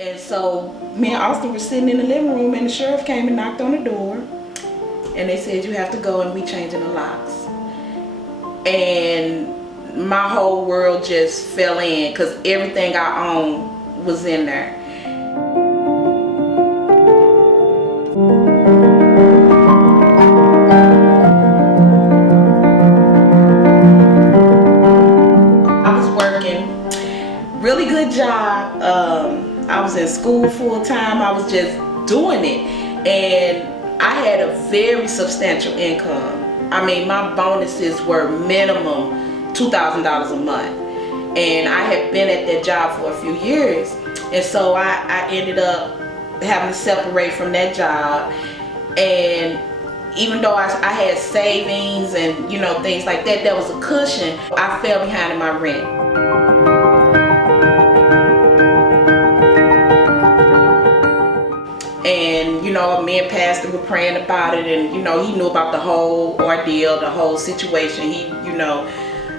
And so me and Austin were sitting in the living room, and the sheriff came and knocked on the door, and they said, you have to go and we changing the locks. And my whole world just fell in, because everything I owned was in there. I was working, really good job. I was in school full time. I was just doing it, and I had a very substantial income. I mean, my bonuses were minimum $2,000 a month, and I had been at that job for a few years, and so I ended up having to separate from that job. And even though I had savings and things like that, that was a cushion, I fell behind in my rent. And me and Pastor were praying about it, and he knew about the whole ordeal, the whole situation. He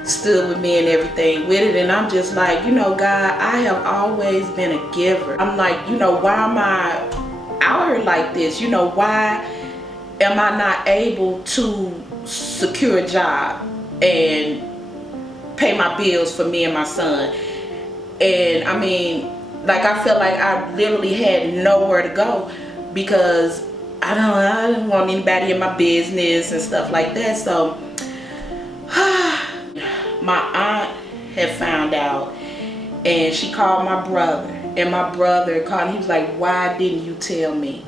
stood with me and everything with it. And I'm just like, God, I have always been a giver. I'm like, why am I out here like this? Why am I not able to secure a job and pay my bills for me and my son? And I mean, like, I felt like I literally had nowhere to go, because I didn't want anybody in my business and stuff like that. So my aunt had found out, and she called my brother, and my brother called. He was like, why didn't you tell me?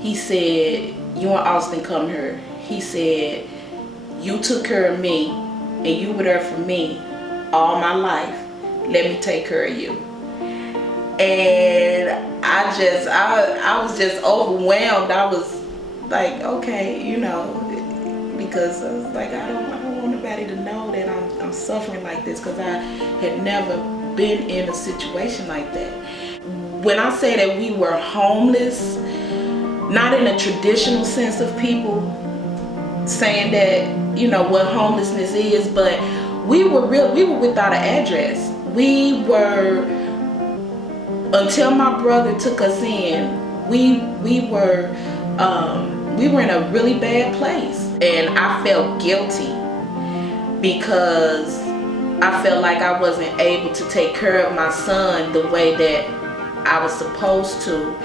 He said, you and Austin come here. He said, you took care of me and you were there for me all my life. Let me take care of you. And I was just overwhelmed. I was like, okay, because I was like, I don't want nobody to know that I'm suffering like this, because I had never been in a situation like that. When I say that we were homeless, not in a traditional sense of people saying that, what homelessness is, but we were without an address. We were, until my brother took us in, we were in a really bad place. And I felt guilty, because I felt like I wasn't able to take care of my son the way that I was supposed to.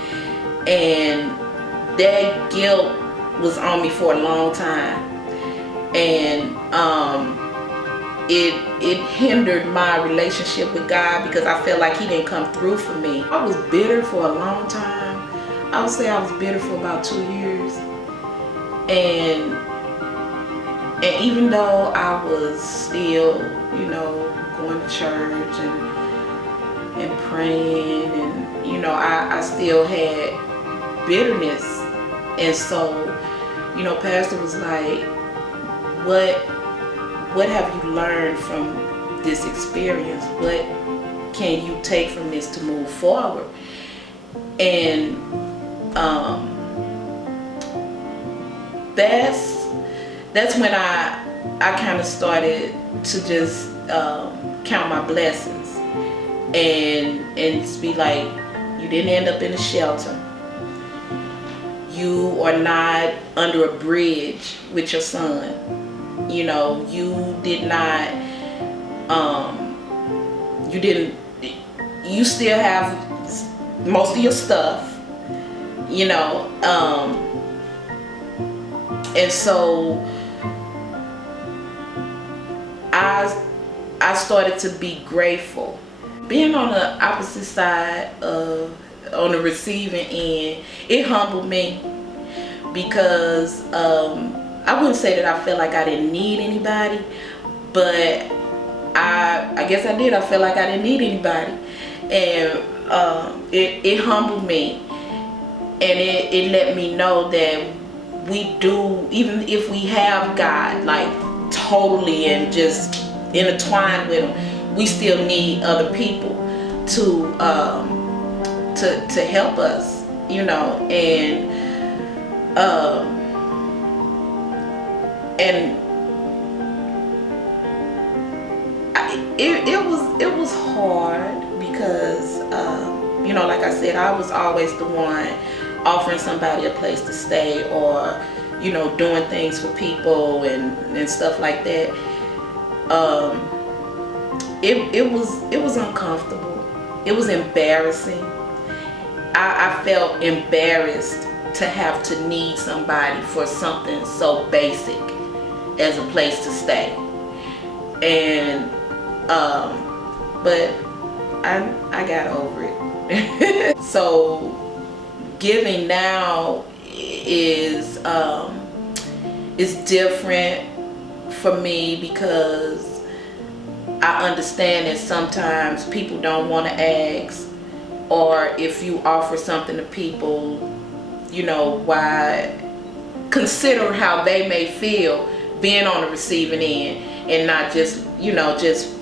And that guilt was on me for a long time. And it hindered my relationship with God, because I felt like he didn't come through for me. I was bitter for a long time. I would say I was bitter for about 2 years. And even though I was still, going to church and praying, and I still had bitterness. And so, Pastor was like, what have you learned from this experience? What can you take from this to move forward? And that's when I kind of started to just count my blessings and be like, you didn't end up in a shelter. You are not under a bridge with your son. You did not, you still have most of your stuff, and so I started to be grateful. Being on the opposite side on the receiving end, it humbled me, because I wouldn't say that I felt like I didn't need anybody, but I guess I did. I felt like I didn't need anybody, and it humbled me, and it let me know that we do, even if we have God like totally and just intertwined with him, we still need other people to help us, and it was hard, because You know, like I said, I was always the one offering somebody a place to stay, or, you know, doing things for people and stuff like that. It was uncomfortable. It was embarrassing. I felt embarrassed to have to need somebody for something so basic as a place to stay. And but I got over it. So giving now is different for me, because I understand that sometimes people don't want to ask, or if you offer something to people, you know, why consider how they may feel being on the receiving end, and not just, you know, just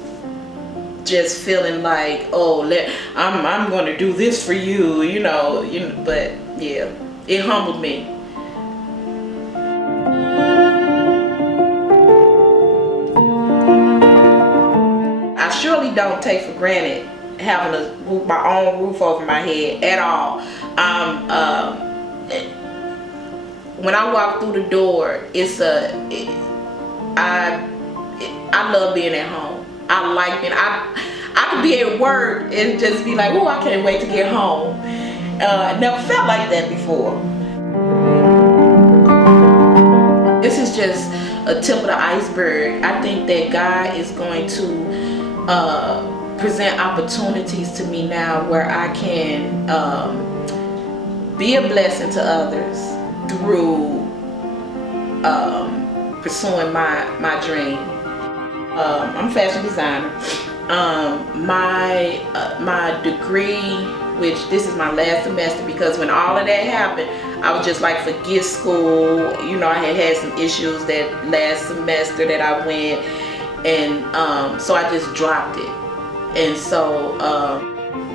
feeling like, oh, I'm going to do this for you, you know. But yeah, it humbled me. I surely don't take for granted having my own roof over my head at all. When I walk through the door, I love being at home. I like being. I could be at work and just be like, oh, I can't wait to get home. I never felt like that before. This is just a tip of the iceberg. I think that God is going to present opportunities to me now where I can be a blessing to others through pursuing my dream. I'm a fashion designer. My degree, which this is my last semester, because when all of that happened, I was just like, forget school. You know, I had some issues that last semester that I went, and so I just dropped it. And so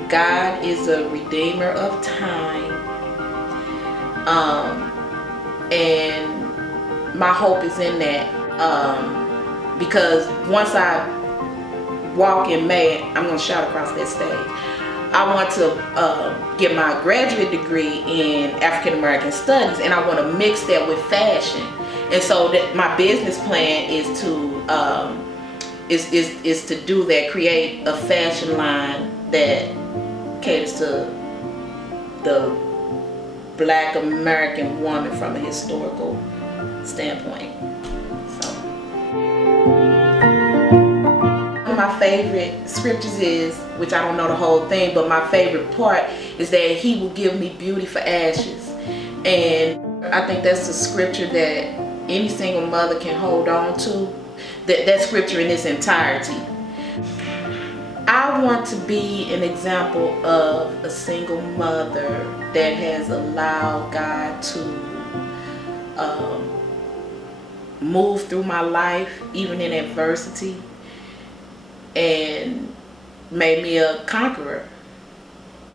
God is a redeemer of time, and my hope is in that, because once I walk in May, I'm going to shout across that stage. I want to get my graduate degree in African American Studies, and I want to mix that with fashion. And so that my business plan is to is to do that, create a fashion line that caters to the Black American woman from a historical standpoint. So one of my favorite scriptures is, which I don't know the whole thing, but my favorite part is that He will give me beauty for ashes. And I think that's a scripture that any single mother can hold on to. That scripture in its entirety. I want to be an example of a single mother that has allowed God to move through my life, even in adversity, and made me a conqueror.